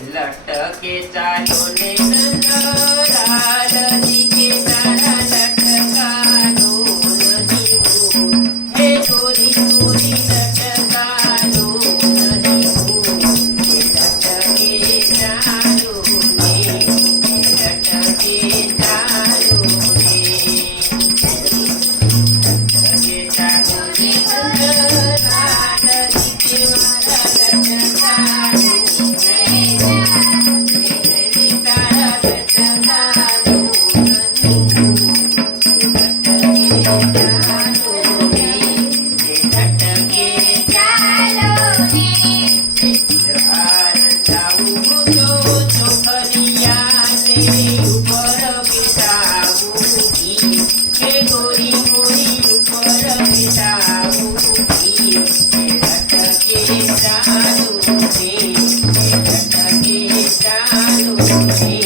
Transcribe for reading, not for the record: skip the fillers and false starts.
लटके चालो ने नंदलाल दिखे तारा लटकालो नदी मो हे गोरी गोरी लटकालो नदी मो हे लटके चालो ने हे लटके चालो ने लटके चालो ने नंदलाल दिखे मारा लटकालो Thank you.